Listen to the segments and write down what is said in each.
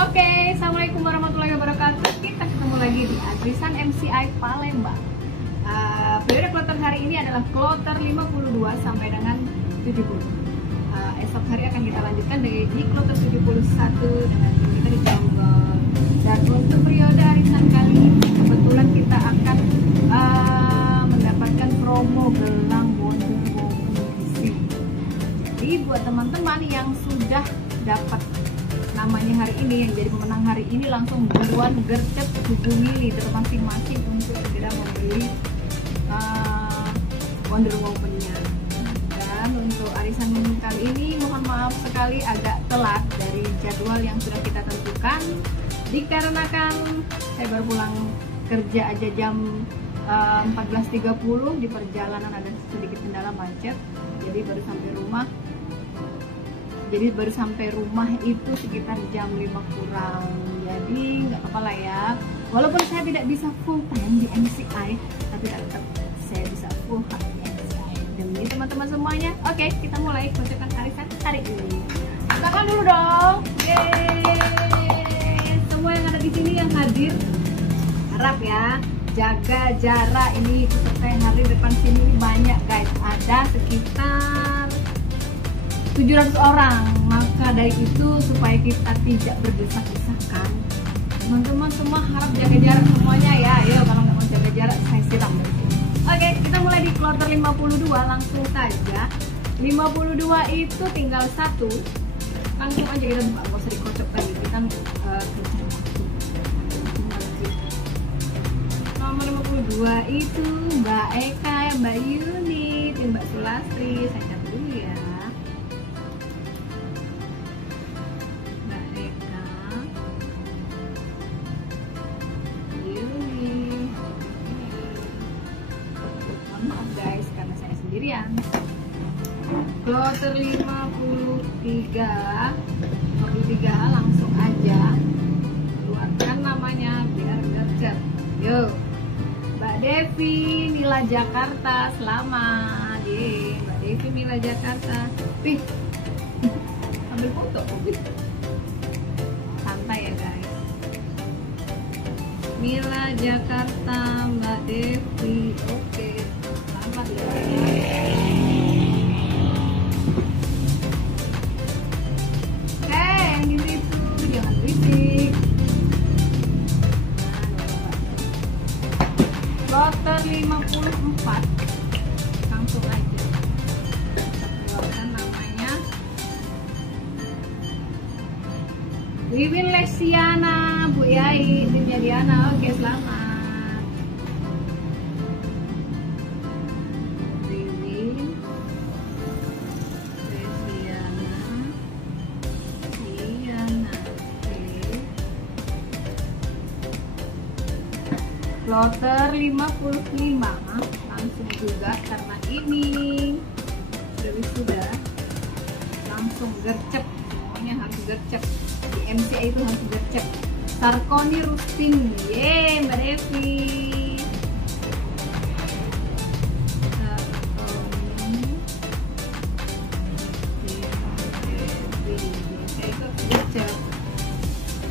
Oke, assalamualaikum warahmatullahi wabarakatuh. Kita ketemu lagi di Adrisan MCI Palembang. Periode kloter hari ini adalah kloter 52 sampai dengan 70. Esok hari akan kita lanjutkan di kloter 71 dengan kita di Jonggol. Dan untuk periode arisan kali ini kebetulan kita akan mendapatkan promo gelang Wonder Woman. Jadi buat teman-teman yang sudah dapat namanya hari ini, yang jadi pemenang hari ini, langsung buruan gercep hubungi leader masing-masing untuk segera membeli Wonder Woman-nya. Dan untuk arisan kali ini mohon maaf sekali agak telat dari jadwal yang sudah kita tentukan, dikarenakan saya baru pulang kerja aja jam 14.30. Di perjalanan ada sedikit kendala macet, jadi baru sampai rumah itu sekitar jam 5 kurang. Jadi nggak apa-apa lah ya, walaupun saya tidak bisa full time di MCI, tapi tetap saya bisa full time di MCI demi teman-teman semuanya. Oke, kita mulai kocokan arisan hari ini. Tangan dulu dong. Yeay. Semua yang ada di sini yang hadir, harap ya jaga jarak. Ini peserta yang hadir depan sini banyak guys, ada sekitar 700 orang. Maka dari itu supaya kita tidak berdesak-desakan, teman-teman semua harap jaga jarak semuanya ya. Ayo, kalau nggak mau jaga jarak saya siram. Oke, kita mulai di kloter 52 langsung saja. 52 itu tinggal satu, langsung aja kita buka, nggak usah dikocok tadi. Kita kerja nomor 52 itu Mbak Eka, Mbak Yuni, Mbak Sulastri. Saya catat dulu ya. Kloter 53 langsung aja keluarkan namanya biar gercep. Yo, Mbak Devi Mila Jakarta, selamat. Ye, Mbak Devi Mila Jakarta. Pih, ambil foto. Santai ya guys. Mila Jakarta, Mbak Devi. Oke, selamat ya. Kloter 54 langsung aja kita keluarkan namanya Wiwin Lesiana, Bu Yai, timnya Diana. Oke, selamat. Wiwin Lesiana, Diana. Kloter 55 langsung juga, karena ini sudah langsung gercep, semuanya harus gercep di MCI, itu harus gercep. Sarkoni Rustin, ye Mbak Devi. Saya ikut gercep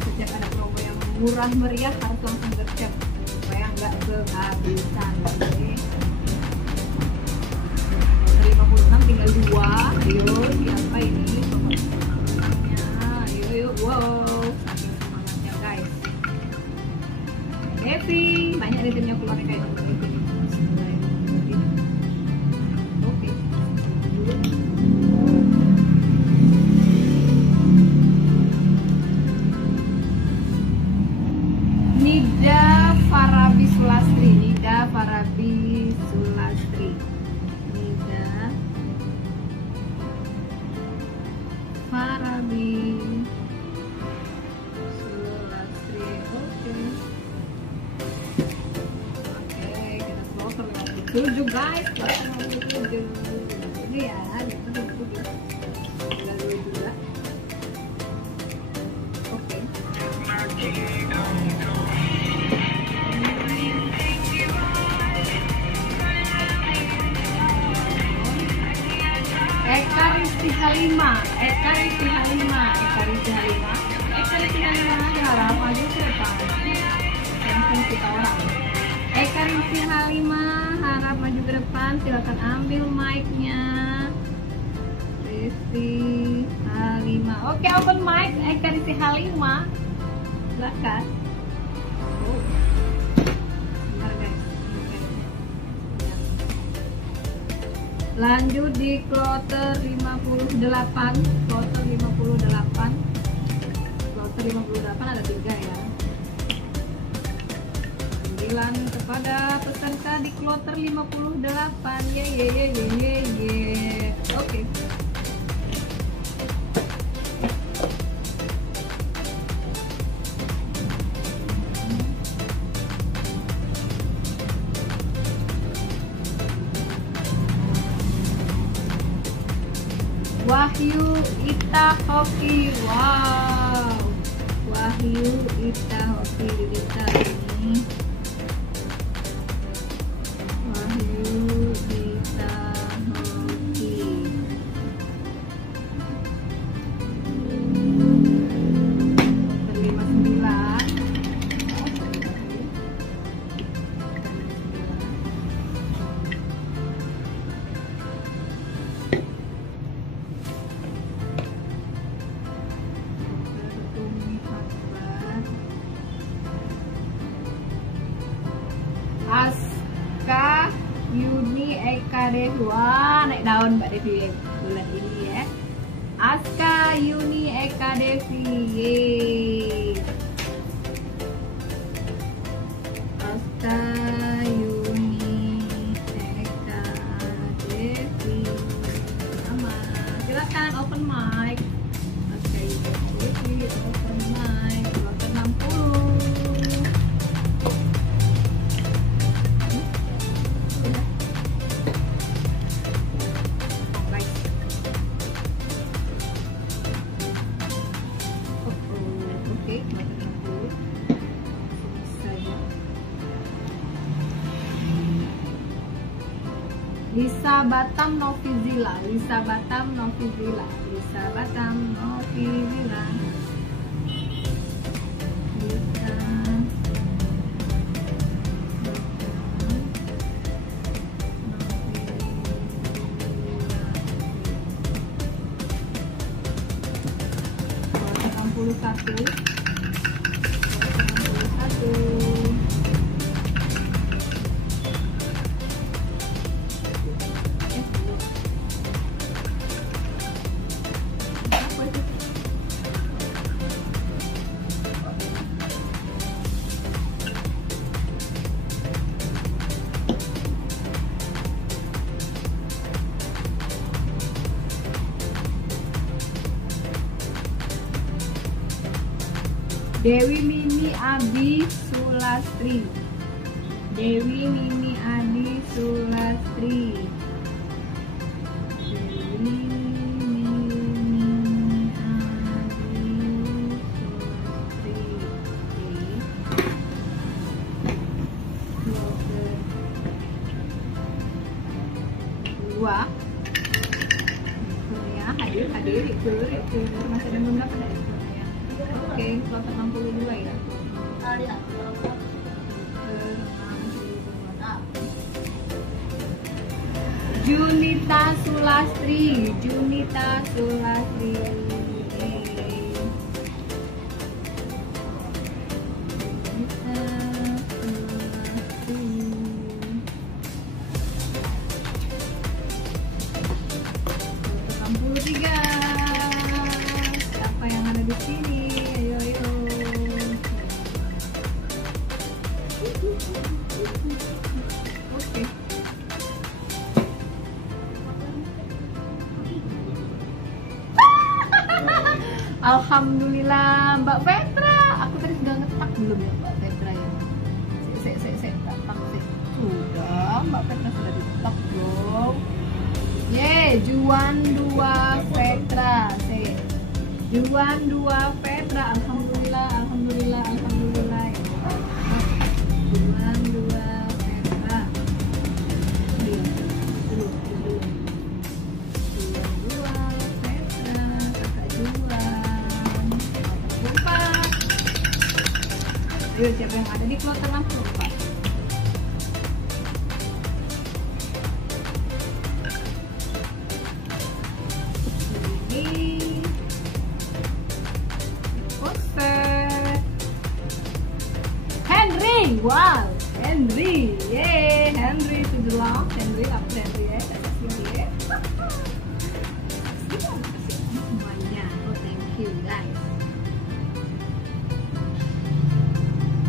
sejak ada promo yang murah meriah, harus langsung gercep supaya nggak kehabisan. Oke. 56 tinggal 2. Ayo, siapa ini pemenangnya? Ayo, wow, saking semangatnya guys. Devi, banyak nih timnya keluar kayak Devi. Oke. Nida Farabi Sulastri, Nida Farabi Sulastri, Nida Farabi Sulastri. Oke, kita kloter 57 guys, kloter 57 ini ya, kita 57 tinggal 2 juga. Oke. Eka Risti Halimah, Eka Risti Halimah, Eka Risti Halimah, Eka Risti Halimah. depan, silakan ambil mic-nya. Desi Halima. Oke, open mic Eka Desi Halima. Silakan. Oh. Bentar guys. Lanjut di kloter 58. Kloter 58. Kloter 58 ada 3 ya. Panggilan kepada peserta di kloter 58. Ye. Oke. Wahyu Ita Hoki. Wow, Wahyu Ita Hoki. Ita ini Wahyu Ita Hoki. Terlima 9. Aska Yuni Eka Devi. Wah, naik daun Mbak Devi bulan ini ya. Aska Yuni Eka Devi. Yeay. Aska Yuni Eka Devi. Sama. Silakan open mic. Aska Yuni Devi open mic. Kloter 60. Lisa Batam Novizila. Lisa Batam Novizila. Lisa Batam Novizila. Lisa Novizila. 61. Dewi Mimi Abi Sulastri. Dewi Mimi Abi Sulastri. Dewi Mimi Abi Sulastri. Dua. Ya, hadir itu masih ada beberapa dari. Oke, kloter 62 ya. Junita Sulastri. Junita Sulastri. Siapa yang ada di sini? Ayo. Oke. Alhamdulillah Mbak Petra. Aku tadi sudah ngetak belum ya Mbak Petra ya? Saya tak sih. Sudah, Mbak Petra sudah ditak dong. Juan 2 Petra. Juan 2 Petra. Alhamdulillah. Juan 2 Petra. Ayo, siapa yang ada di kloter 64? Jose, Henry, wow, Henry, yeay, Henry to the love, Henry, apa Henry ya, sini ya. Semuanya, oh thank you guys.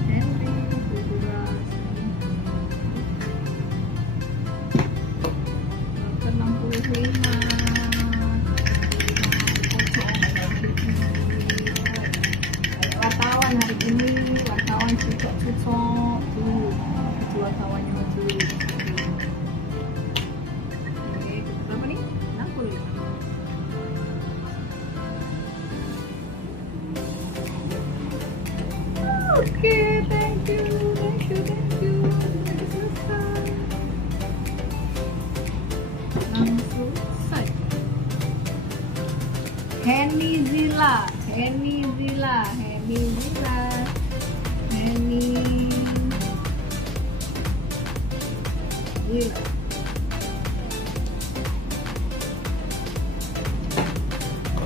Henry to the love. Ke 65. Wartawan hari ini, wartawan cucok tuh, wartawannya tuh. Oke, berapa nih? 65. Oke, thank you. Langsung saja. Henny Zila.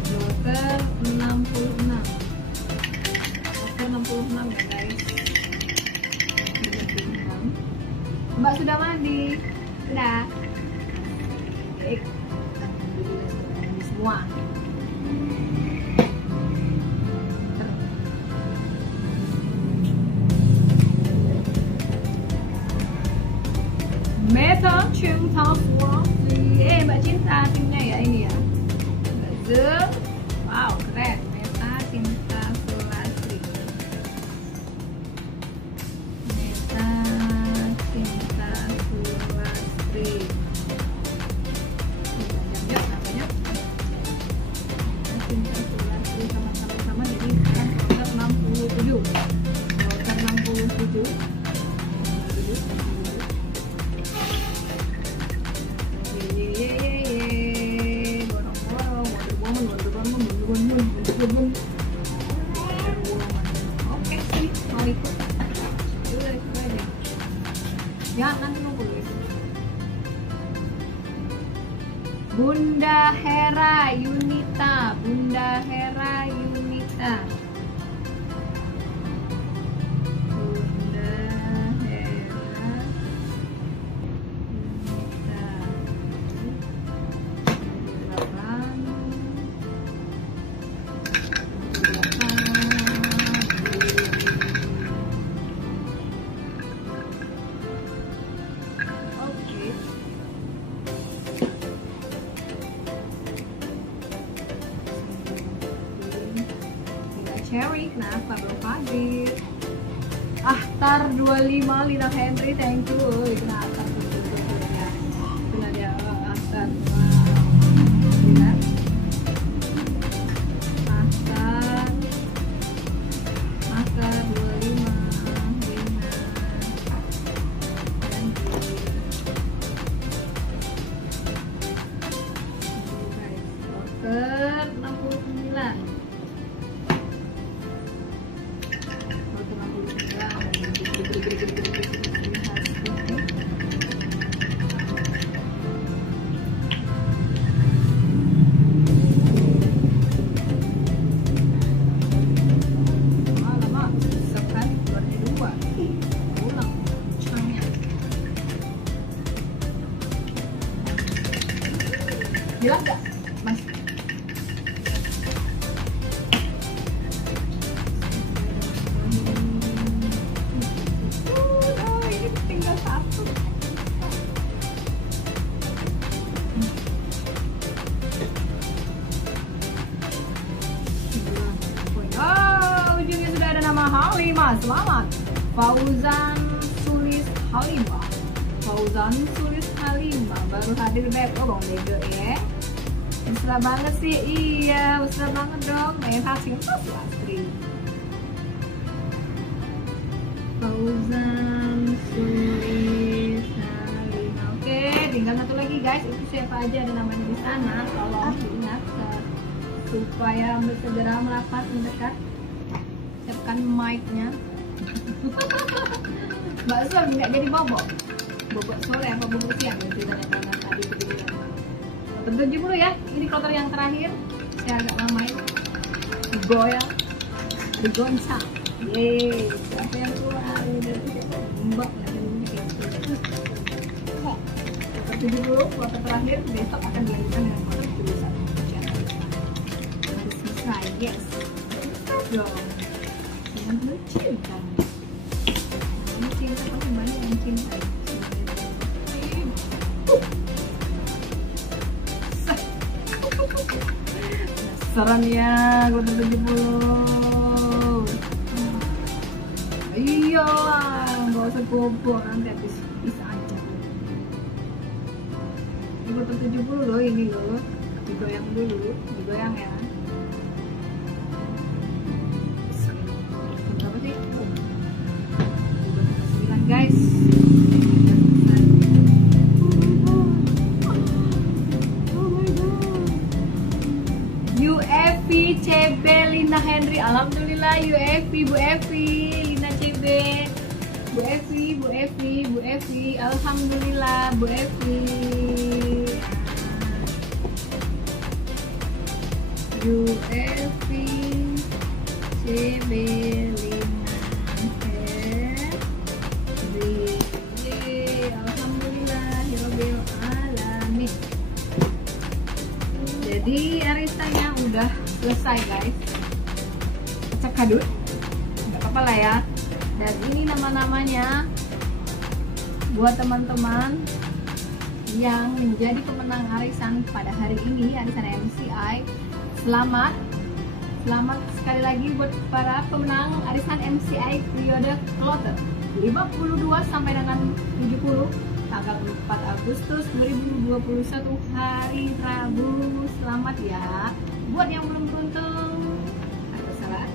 Dokter 66 ya guys. Mbak sudah mandi. Sudah. Baik. Semua. Meta Cinta Sulastri. Mbak Cinta timnya ya ini ya. Mbak Zul. Wow, keren. Meta Cinta Sulastri. Meta Cinta Sulastri. Banyak namanya. Meta Cinta Sulastri sama-sama jadi kan total 67. Total 67. Oke sih, mau ikut. Jangan nanti nunggu dulu. Bunda Hera Yunita. Cherry, kenapa belum hadir? Ahtar 25 Lina Henry, thank you. Lina Ahtar ya. Benar ya, Ahtar. Lihat. Ahtar 25 Lina. Ahtar 69. Bilang nggak, Mas? Ini tinggal satu. Oh, ujungnya sudah ada nama Halimah. Selamat, Fauzan Sulis Halimah. Baru hadir Beb. Oh, Bang Bego ya. Mesra banget sih, iya, mesra banget dong. Merah Cinta Sulastri. Fauzan Sulis Halimah. Oke, tinggal satu lagi guys. Itu siapa aja ada namanya di sana. Tolong diingat supaya segera merapat mendekat. Siapkan mic-nya. Mbak Zul nggak jadi bobok sore apa bobok siang gitu tadi tertuju dulu ya. Ini kloter yang terakhir, saya agak lamain goyang digoncang. Yeay, siapa yang keluar? Mbak lagi gitu. 70 kuota terakhir, besok akan dilanjutkan dengan kuota 71. Harus bisa, yes. Bisa dong. Jangan penuh cinta. Ini cinta pasti banyak yang cinta. Penasaran ya, kuota 70. Iyalah, nggak usah goblok, nanti habis bisa aja. Ini kuota 70 loh, ini loh. Digoyang dulu, digoyang ya. Berapa sih? 9 guys. UFV CB Lina Henry, alhamdulillah UFV Bu Evi, Lina CB, Bu Evi, alhamdulillah Bu Evi. UFV CB Lina Henry, alhamdulillah Hirobel alamin. Jadi arisannya udah selesai guys, cek kadut, nggak apa-apa lah ya. Dan ini nama-namanya buat teman-teman yang menjadi pemenang arisan pada hari ini, arisan MCI. Selamat sekali lagi buat para pemenang arisan MCI periode kloter 52 sampai dengan 70 tanggal 4 Agustus 2021 hari Rabu. Selamat ya buat yang belum beruntung. Ada kesalahan,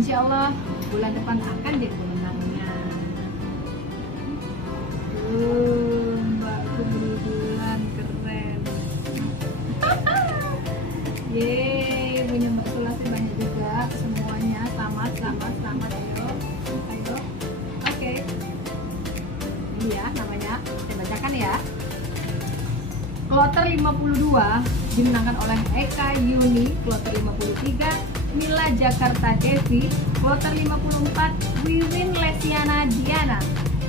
insya Allah bulan depan akan jadi pemenangnya. Mbak kebetulan keren. Yeay, punya Mbak Sulasi banyak juga semuanya. Selamat ayo. Oke. Ini ya namanya, saya bacakan ya. Kloter 52 dimenangkan oleh Eka Yuni, kloter 53 Mila Jakarta Devi, kloter 54 Wiwin Lesiana Diana,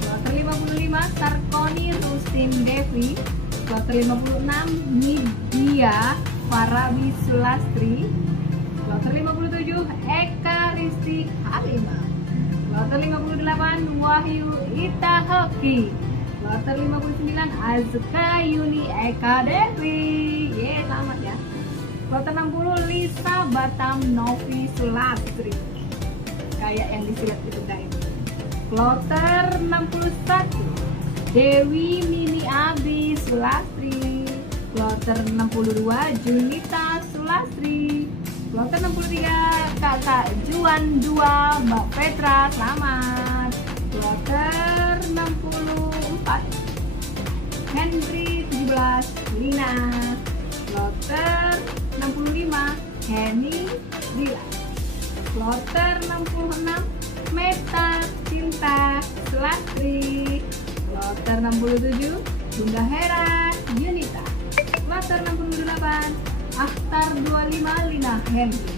kloter 55 Sarkoni Rustin Devi, kloter 56 Nidia Farabi Sulastri, kloter 57 Eka Risti Halima, kloter 58 Wahyu Ita Hoki, kloter 59 Azka Yuni Eka Devi. Yeay, selamat ya. Kloter 60 Lisa Batam Novi Sulastri, kayak yang disilat itu guys. Kloter 61 Dewi Mini Abi Sulastri, kloter 62 Junita Sulastri, kloter 63 Kakak Juan 2 Mbak Petra, selamat. Kloter 64 Henry 17 Lina, kloter 65 Henny Dila, kloter 66 Meta Cinta Sulastri, kloter 67 Bunda Hera Yunita, kloter 68 Akhtar 25 Lina Henry,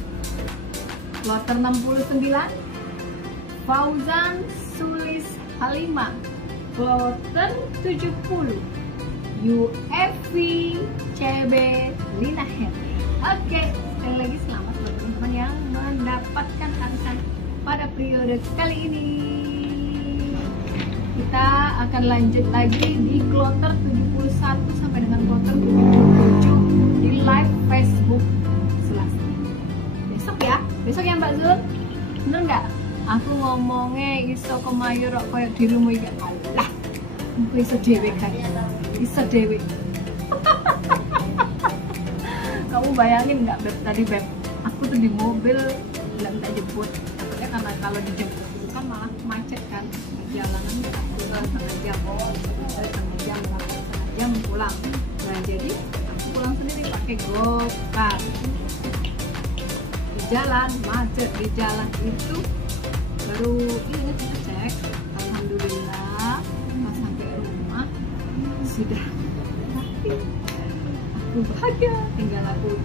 kloter 69 Fauzan Sulis Halimah, kloter 70 UFV CB Lina Henry. Oke, sekali lagi selamat buat teman-teman yang mendapatkan arisan pada periode kali ini. Kita akan lanjut lagi di kloter 71 sampai dengan kloter 77 di live Facebook Selasa. Besok ya Mbak Zul, bener nggak? Aku ngomongnya iso kemayu kok kayak di rumah ya Allah. Aku iso dewe kan? Iso dewe. Kamu bayangin nggak Beb, tadi Beb, aku tuh di mobil nggak minta jemput. Takutnya karena kalau dijemput itu kan malah macet kan, perjalanan setengah jam pulang. Nah jadi aku pulang sendiri pakai Gokar. Di jalan macet, di jalan itu baru ini ngecek, alhamdulillah pas sampai rumah sudah rapi. Aku bahagia, tinggal aku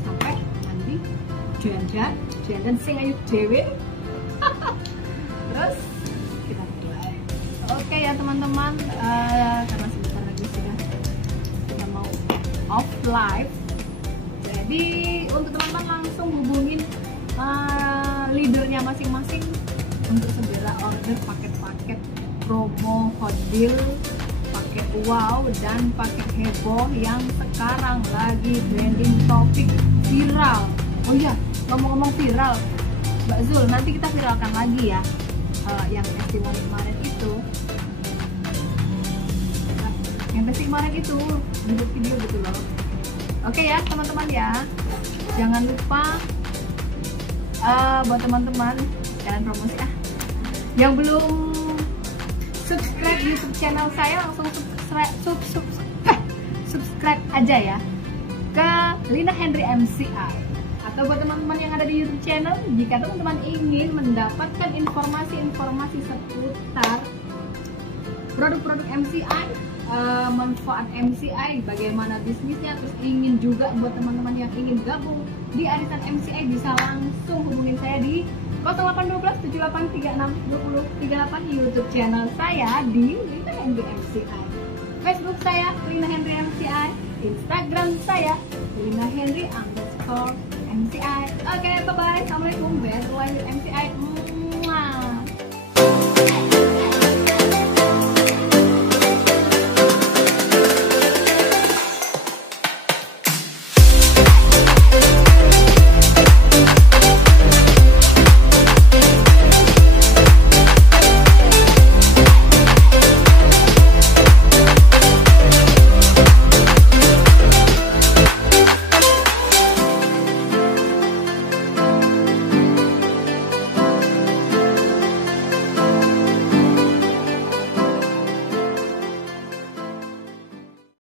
sampai mandi dandan sing ayu dewe. Terus kita mulai. Oke ya teman-teman, karena sebentar lagi sudah mau off live. Jadi untuk teman-teman langsung hubungin leadernya masing-masing untuk segera order paket-paket promo hot deal, paket wow dan paket heboh yang sekarang lagi trending topik viral. Oh iya, ngomong-ngomong viral, Mbak Zul, nanti kita viralkan lagi ya yang testimoni kemarin itu. Yang testimoni kemarin itu bentuk video gitu loh. Oke ya teman-teman ya, jangan lupa buat teman-teman kalian promosi yang belum subscribe YouTube channel saya, langsung subscribe aja ya ke Lina Henry MCI. Atau buat teman-teman yang ada di YouTube channel, jika teman-teman ingin mendapatkan informasi-informasi seputar produk-produk MCI, manfaat MCI, bagaimana bisnisnya, terus ingin juga buat teman-teman yang ingin gabung di arisan MCI, bisa langsung hubungin saya di 0812 7836 2038 YouTube channel saya di Lina Henry MCI, Facebook saya Lina Henry MCI, Instagram saya Lina Henry _MCI. Oke, bye bye. Assalamualaikum. Better life with MCI.